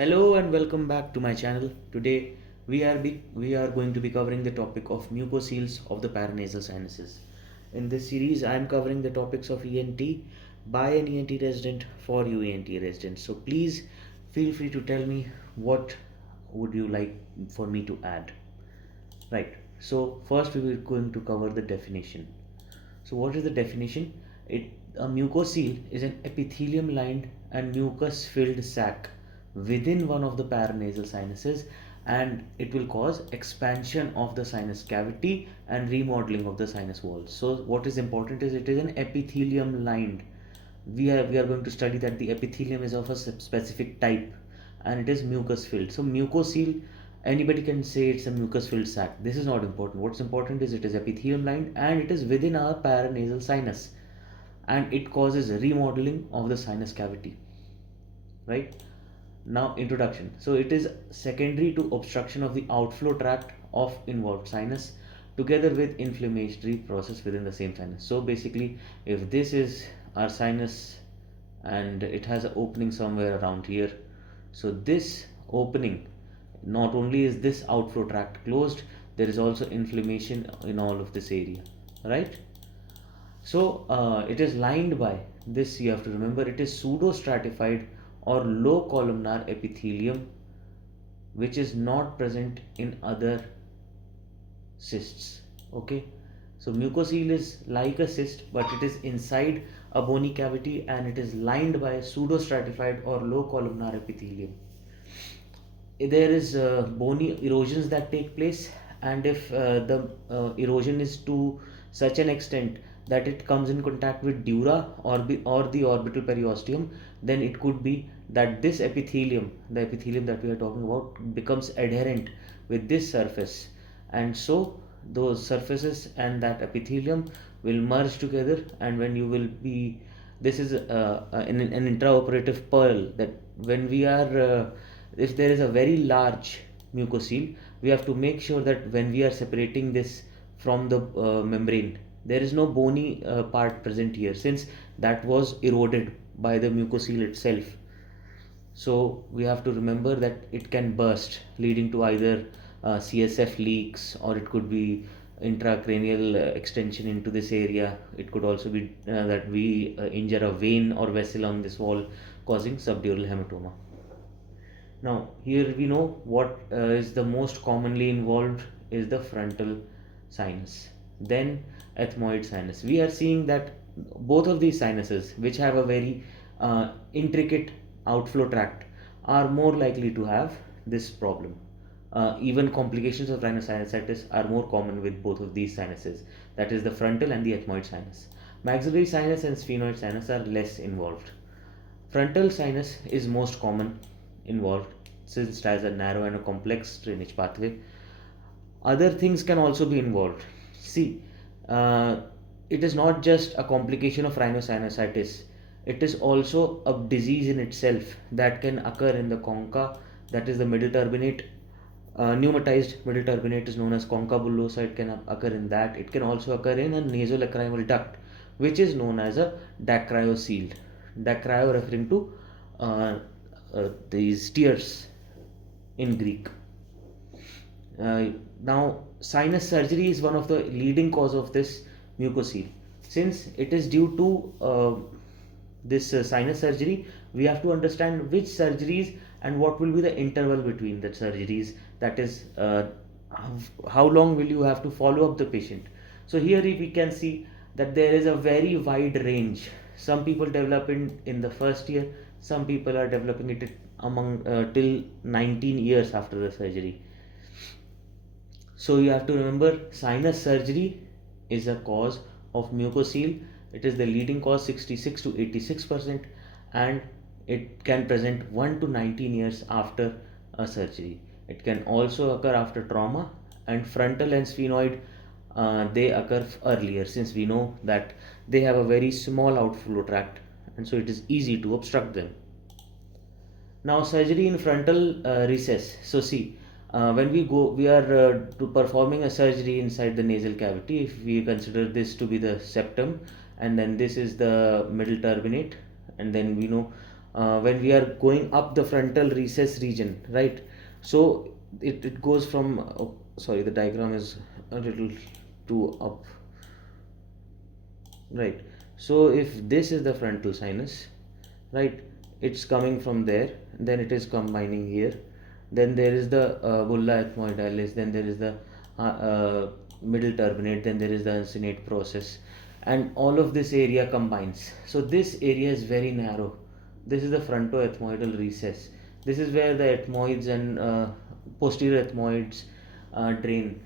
Hello and welcome back to my channel. Today we are going to be covering the topic of mucoceles of the paranasal sinuses. In this series, I am covering the topics of ENT by an ENT resident for you ENT residents. So please feel free to tell me what would you like for me to add. Right. So first we are going to cover the definition. So what is the definition? A mucocele is an epithelium-lined and mucus-filled sac within one of the paranasal sinuses, and it will cause expansion of the sinus cavity and remodeling of the sinus walls. So what is important is it is an epithelium-lined. We are going to study that the epithelium is of a specific type and it is mucus filled. So mucocele, anybody can say it's a mucus filled sac. This is not important. What's important is it is epithelium lined and it is within our paranasal sinus, and it causes remodeling of the sinus cavity. Right. Now introduction. So it is secondary to obstruction of the outflow tract of involved sinus together with inflammatory process within the same sinus. So basically, if this is our sinus and it has an opening somewhere around here, so this opening, not only is this outflow tract closed, there is also inflammation in all of this area, right? So it is lined by this, you have to remember, it is pseudo stratified or low columnar epithelium which is not present in other cysts. Okay, so mucocele is like a cyst, but it is inside a bony cavity and it is lined by pseudo stratified or low columnar epithelium. There is bony erosions that take place, and if the erosion is to such an extent that it comes in contact with dura or the orbital periosteum, then it could be that this epithelium, the epithelium that we are talking about, becomes adherent with this surface, and so those surfaces and that epithelium will merge together, and when you will be, this is an intraoperative pearl, that when we are if there is a very large mucocele, we have to make sure that when we are separating this from the membrane, there is no bony part present here, since that was eroded by the mucocele itself. So we have to remember that it can burst, leading to either CSF leaks, or it could be intracranial extension into this area. It could also be that we injure a vein or vessel on this wall, causing subdural hematoma. Now here we know what is the most commonly involved is the frontal sinus, then ethmoid sinus. We are seeing that both of these sinuses, which have a very intricate outflow tract, are more likely to have this problem. Even complications of rhinosinusitis are more common with both of these sinuses, that is the frontal and the ethmoid sinus. Maxillary sinus and sphenoid sinus are less involved. Frontal sinus is most common involved since it has a narrow and a complex drainage pathway. Other things can also be involved. See, it is not just a complication of rhinosinusitis, it is also a disease in itself that can occur in the concha, that is the middle turbinate. Pneumatized middle turbinate is known as concha bullosa. It can occur in that. It can also occur in a nasolacrimal duct, which is known as a dacryocele. Dacryo referring to these tears in Greek. Now, sinus surgery is one of the leading cause of this mucocele. Since it is due to this sinus surgery, we have to understand which surgeries and what will be the interval between the surgeries. That is, how long will you have to follow up the patient. So here we can see that there is a very wide range. Some people develop in the first year, some people are developing it among till 19 years after the surgery. So you have to remember, sinus surgery is a cause of mucocele. It is the leading cause, 66 to 86%, and it can present 1 to 19 years after a surgery. It can also occur after trauma, and frontal and sphenoid they occur earlier, since we know that they have a very small outflow tract, and so it is easy to obstruct them. Now surgery in frontal recess. So see, when we are performing a surgery inside the nasal cavity. If we consider this to be the septum, and then this is the middle turbinate, and then we know when we are going up the frontal recess region, right? So it goes from, oh, sorry, the diagram is a little too up, right? So if this is the frontal sinus, right, it's coming from there, then it is combining here, then there is the bulla ethmoidalis, then there is the middle turbinate, then there is the uncinate process, and all of this area combines. So this area is very narrow. This is the frontoethmoidal recess. This is where the ethmoids and posterior ethmoids drain,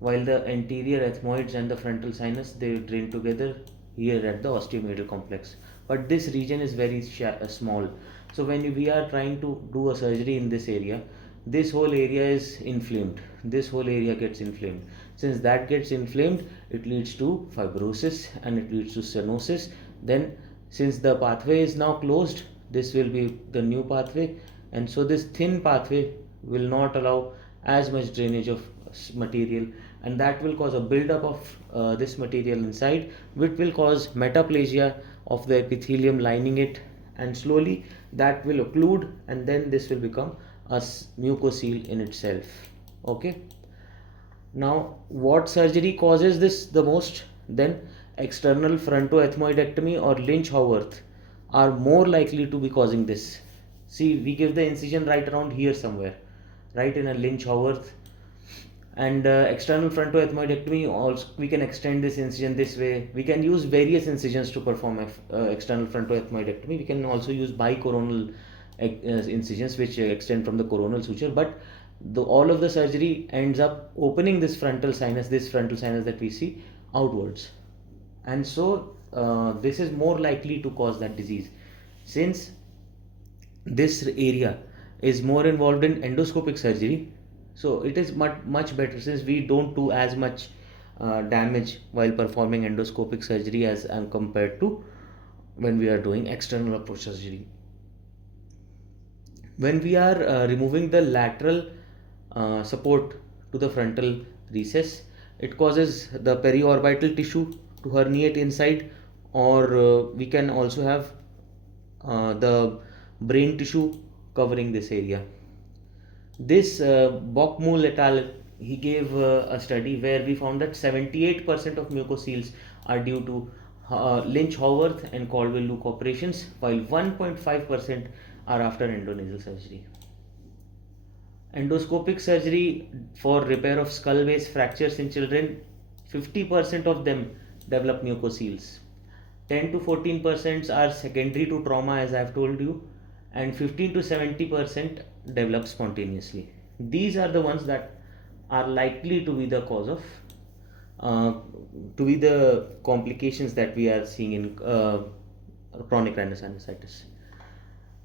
while the anterior ethmoids and the frontal sinus, they drain together here at the osteomedial complex. But this region is very small. So when we are trying to do a surgery in this area, this whole area is inflamed. This whole area gets inflamed. Since that gets inflamed, it leads to fibrosis and it leads to stenosis. Then, since the pathway is now closed, this will be the new pathway, and so this thin pathway will not allow as much drainage of material, and that will cause a buildup of this material inside, which will cause metaplasia of the epithelium lining it, and slowly that will occlude, and then this will become a mucocele in itself. Okay. Now, what surgery causes this the most? Then external frontoethmoidectomy or Lynch-Haworth are more likely to be causing this. See, we give the incision right around here somewhere, right, in a Lynch-Haworth. And external frontoethmoidectomy, also we can extend this incision this way. We can use various incisions to perform external frontoethmoidectomy. We can also use bicoronal incisions which extend from the coronal suture, but all of the surgery ends up opening this frontal sinus that we see outwards, and so this is more likely to cause that disease, since this area is more involved in endoscopic surgery. So it is much better, since we don't do as much damage while performing endoscopic surgery as compared to when we are doing external approach surgery. When we are removing the lateral support to the frontal recess, it causes the periorbital tissue to herniate inside, or we can also have the brain tissue covering this area. This Bockmull et al., he gave a study where we found that 78% of mucoceles are due to Lynch-Haworth and Caldwell-Luke operations, while 1.5% are after endonasal surgery. Endoscopic surgery for repair of skull base fractures in children, 50% of them develop mucoceles. 10 to 14% are secondary to trauma, as I have told you, and 15 to 70% develop spontaneously. These are the ones that are likely to be the cause of the complications that we are seeing in chronic rhinosinusitis.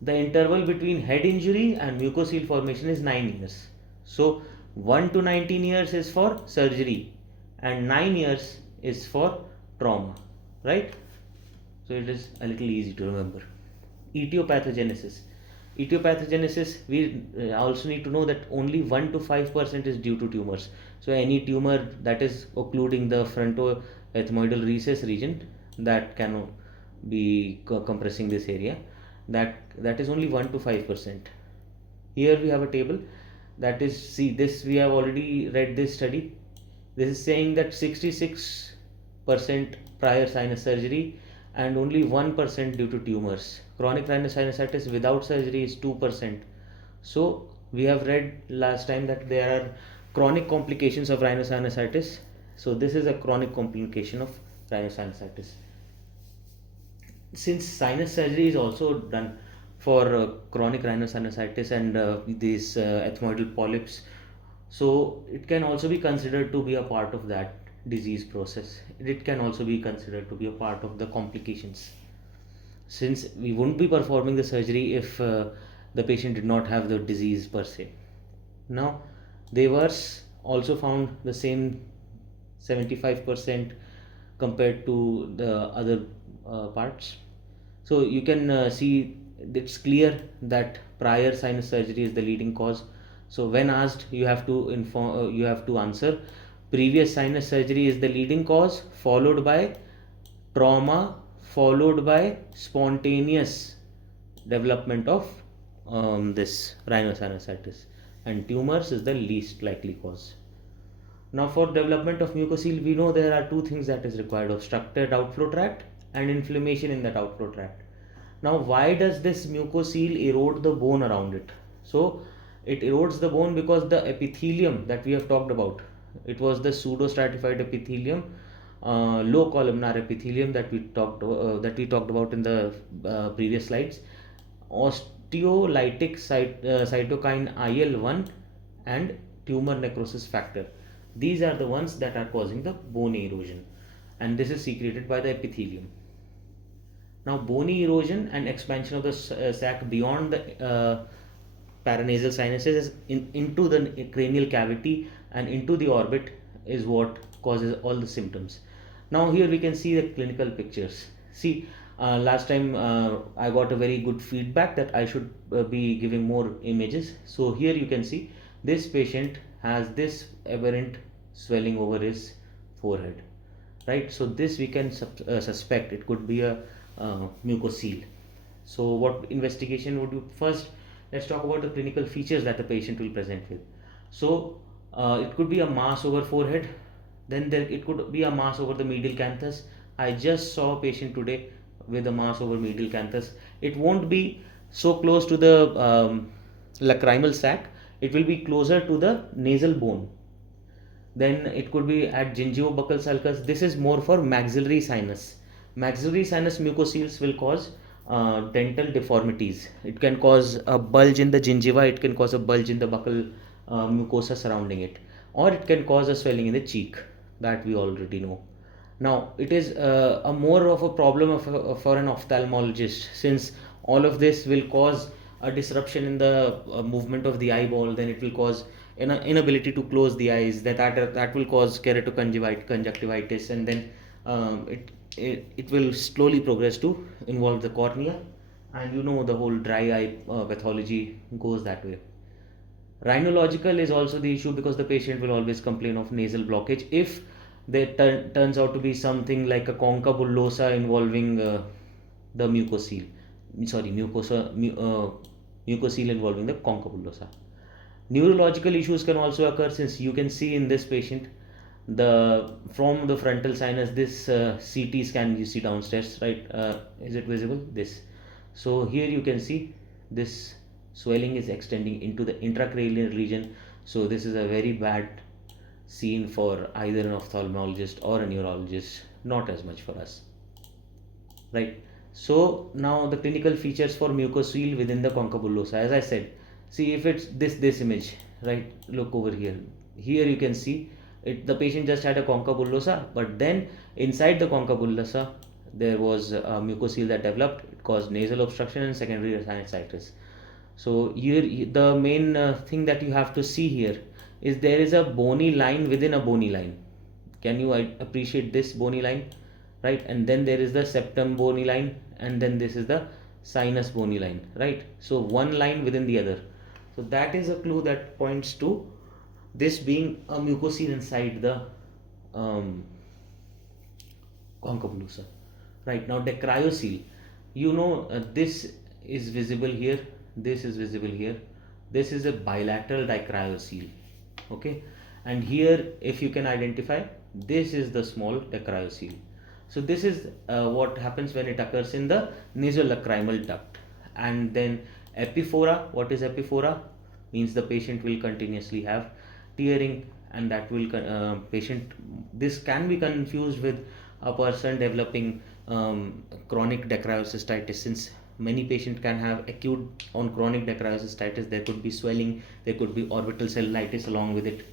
The interval between head injury and mucocele formation is 9 years. So 1 to 19 years is for surgery and 9 years is for trauma, right? So it is a little easy to remember. Etiopathogenesis. Etiopathogenesis, we also need to know that only 1 to 5% is due to tumors. So any tumor that is occluding the frontoethmoidal recess region, that can be compressing this area, that is only 1 to 5%. Here we have a table that is, see this, we have already read this study. This is saying that 66% prior sinus surgery and only 1% due to tumors. Chronic rhinosinusitis without surgery is 2%. So we have read last time that there are chronic complications of rhinosinusitis. So this is a chronic complication of rhinosinusitis. Since sinus surgery is also done for chronic rhinosinusitis and these ethmoidal polyps, so it can also be considered to be a part of that disease process. It can also be considered to be a part of the complications, since we wouldn't be performing the surgery if the patient did not have the disease per se. Now, they were also found the same 75% compared to the other parts. So you can see it's clear that prior sinus surgery is the leading cause. So when asked, you have to answer previous sinus surgery is the leading cause, followed by trauma, followed by spontaneous development of this rhinosinusitis, and tumors is the least likely cause. Now, for development of mucocele, we know there are two things that is required: obstructed outflow tract and inflammation in that outflow tract. Now, why does this mucocele erode the bone around it? So, it erodes the bone because the epithelium that we have talked about, it was the pseudostratified epithelium, low columnar epithelium that we talked about in the previous slides. Osteolytic cytokine IL-1 and tumor necrosis factor. These are the ones that are causing the bone erosion, and this is secreted by the epithelium. Now, bony erosion and expansion of the sac beyond the paranasal sinuses into the cranial cavity and into the orbit is what causes all the symptoms. Now, here we can see the clinical pictures. See, last time I got a very good feedback that I should be giving more images. So, here you can see this patient has this aberrant swelling over his forehead, right? So, this we can suspect it could be a mucocele. So, what investigation would you first? Let's talk about the clinical features that the patient will present with. So, it could be a mass over forehead, then it could be a mass over the medial canthus. I just saw a patient today with a mass over medial canthus. It won't be so close to the lacrimal sac, it will be closer to the nasal bone. Then it could be at gingivobuccal sulcus. This is more for maxillary sinus. Maxillary sinus mucoceles will cause dental deformities. It can cause a bulge in the gingiva, it can cause a bulge in the buccal mucosa surrounding it, or it can cause a swelling in the cheek, that we already know. Now, it is a more of a problem for an ophthalmologist, since all of this will cause a disruption in the movement of the eyeball. Then it will cause inability to close the eyes. That will cause keratoconjunctivitis, and then it will slowly progress to involve the cornea, and the whole dry eye pathology goes that way. Rhinological is also the issue because the patient will always complain of nasal blockage if there turns out to be something like a concha bullosa involving the mucocele. Mucocele involving the concha bullosa. Neurological issues can also occur, since you can see in this patient from the frontal sinus, this CT scan you see downstairs, right? Is it visible? This. So here you can see this swelling is extending into the intracranial region. So this is a very bad scene for either an ophthalmologist or a neurologist, not as much for us, right? So now the clinical features for mucocele within the concha bullosa. As I said, see if it's this image, right? Look over here. Here you can see the patient just had a concha bullosa, but then inside the concha bullosa there was a mucocele that developed. It caused nasal obstruction and secondary sinusitis. So here the main thing that you have to see here is there is a bony line within a bony line. Can you appreciate this bony line, right? And then there is the septum bony line, and then this is the sinus bony line, right? So one line within the other. So that is a clue that points to this being a mucocele inside the concha bullosa. Right, now dacryocele, this is visible here, this is visible here. This is a bilateral dacryocele, okay? And here, if you can identify, this is the small dacryocele. So this is what happens when it occurs in the nasolacrimal duct. And then epiphora. What is epiphora? Means the patient will continuously have tearing, and that will this can be confused with a person developing chronic dacryocystitis, since many patients can have acute on chronic dacryocystitis. There could be swelling, there could be orbital cellulitis along with it,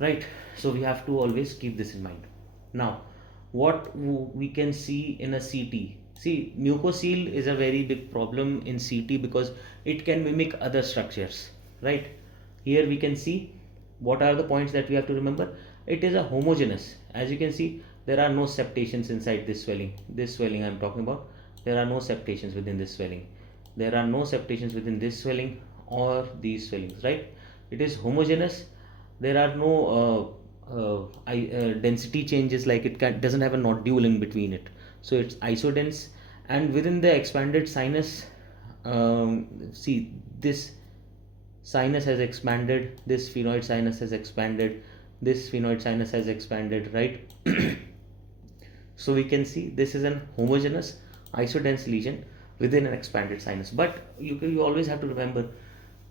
right? So we have to always keep this in mind. Now, what we can see in a CT. See, mucocele is a very big problem in CT because it can mimic other structures, right? Here we can see what are the points that we have to remember. It is a homogeneous. As you can see, there are no septations inside this swelling. This swelling I am talking about, there are no septations within this swelling. There are no septations within this swelling or these swellings, right? It is homogeneous. There are no density changes, like it doesn't have a nodule in between it. So it's isodense, and within the expanded sinus see, this sinus has expanded, this sphenoid sinus has expanded, this sphenoid sinus has expanded, right? So we can see this is an homogeneous isodense lesion within an expanded sinus. But you always have to remember,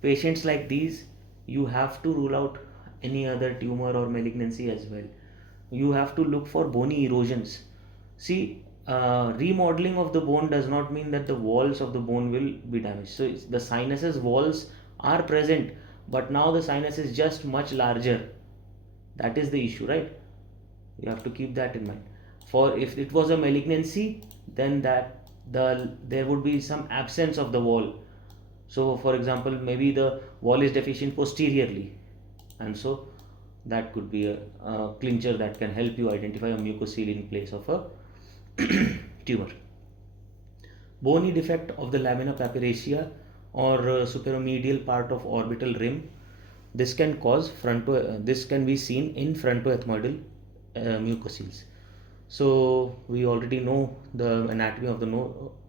patients like these, you have to rule out any other tumor or malignancy as well. You have to look for bony erosions. See, remodeling of the bone does not mean that the walls of the bone will be damaged. So the sinus's walls are present, but now the sinus is just much larger. That is the issue, right? You have to keep that in mind. For if it was a malignancy, then there would be some absence of the wall. So for example, maybe the wall is deficient posteriorly, and so that could be a clincher that can help you identify a mucocele in place of a tumor. Bony defect of the lamina papyracea or superomedial part of orbital rim. This can cause this can be seen in frontoethmoidal mucoceles. So we already know the anatomy of the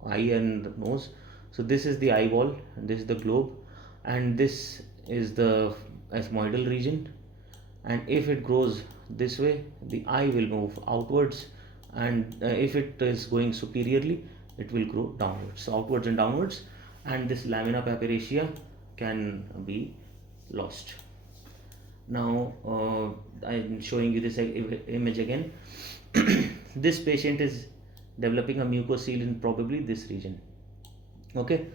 eye and the nose. So this is the eyeball, and this is the globe, and this is the ethmoidal region. And if it grows this way, the eye will move outwards, and if it is going superiorly, it will grow downwards, so outwards and downwards, and this lamina papyracea can be lost. Now I'm showing you this image again. This patient is developing a mucocele in probably this region. Okay,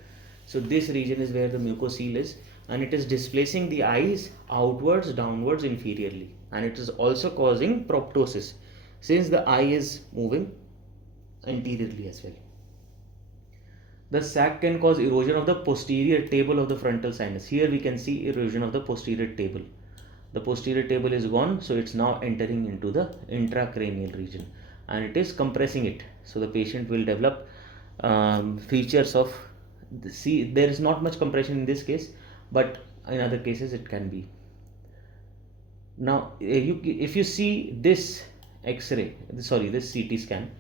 so this region is where the mucocele is, and it is displacing the eyes outwards, downwards, inferiorly, and it is also causing proptosis since the eye is moving anteriorly as well. The sac can cause erosion of the posterior table of the frontal sinus. Here we can see erosion of the posterior table. The posterior table is gone, so it's now entering into the intracranial region, and it is compressing it. So the patient will develop features of there is not much compression in this case, but in other cases it can be. Now if you see this x-ray, this CT scan,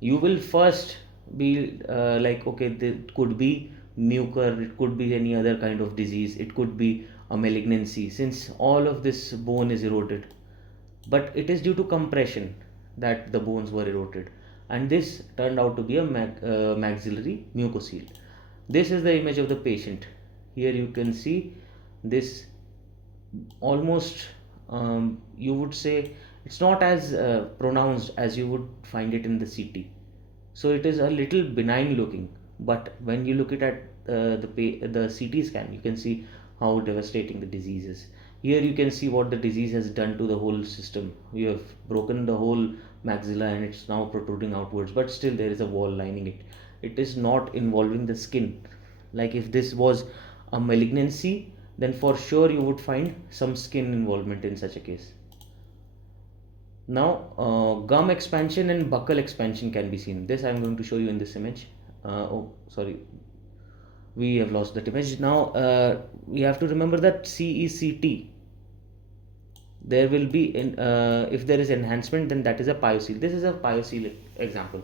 you will first be like, okay, it could be mucor, it could be any other kind of disease, it could be a malignancy, since all of this bone is eroded. But it is due to compression that the bones were eroded, and this turned out to be a maxillary mucocele. This is the image of the patient. Here you can see this almost you would say it's not as pronounced as you would find it in the CT. So it is a little benign looking, but when you look at the CT scan, you can see how devastating the disease is. Here you can see what the disease has done to the whole system. You have broken the whole maxilla and it's now protruding outwards, but still there is a wall lining it. It is not involving the skin. Like if this was a malignancy, then for sure you would find some skin involvement in such a case. Now gum expansion and buccal expansion can be seen. This I am going to show you in this image. We have lost that image. Now we have to remember that CECT, there will be if there is enhancement, then that is a pyocele. This is a pyocele example.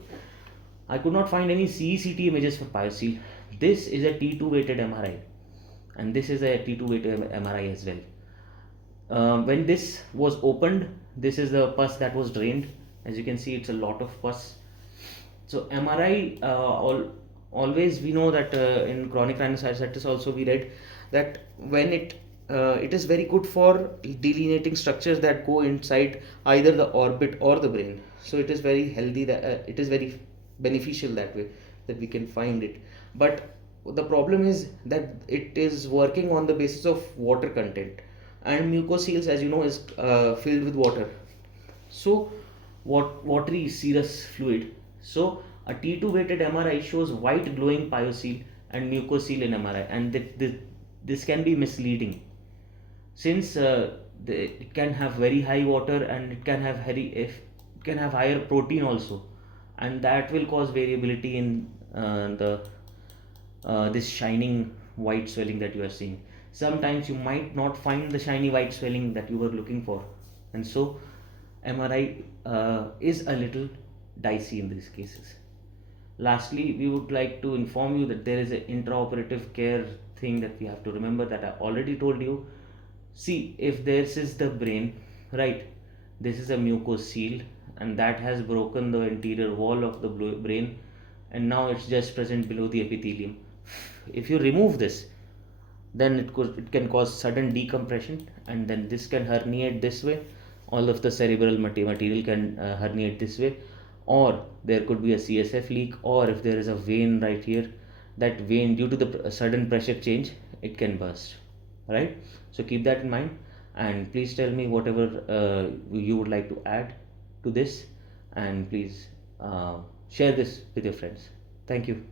I could not find any CECT images for pyocele. This is a T2 weighted MRI, and this is a T2 weighted MRI as well. When this was opened, this is the pus that was drained. As you can see, it's a lot of pus. So MRI, always we know that in chronic rhinosinusitis also we read that when it is very good for delineating structures that go inside either the orbit or the brain. So it is very healthy, that it is very beneficial that way, that we can find it. But the problem is that it is working on the basis of water content, and mucoceles, as you know, is filled with water. So watery serous fluid. So a T2 weighted MRI shows white glowing pyocele and mucocele in MRI, and this can be misleading, since it can have very high water and it can have higher protein also, and that will cause variability in this shining white swelling that you are seeing. Sometimes you might not find the shiny white swelling that you were looking for, and so MRI is a little dicey in these cases. Lastly, we would like to inform you that there is an intraoperative care thing that we have to remember, that I already told you. See, if this is the brain, right, this is a mucocele, and that has broken the anterior wall of the brain, and now it's just present below the epithelium. If you remove this, then it can cause sudden decompression, and then this can herniate this way. All of the cerebral material can herniate this way, or there could be a CSF leak, or if there is a vein right here, that vein, due to the sudden pressure change, it can burst, right? So keep that in mind, and please tell me whatever you would like to add to this, and please share this with your friends. Thank you.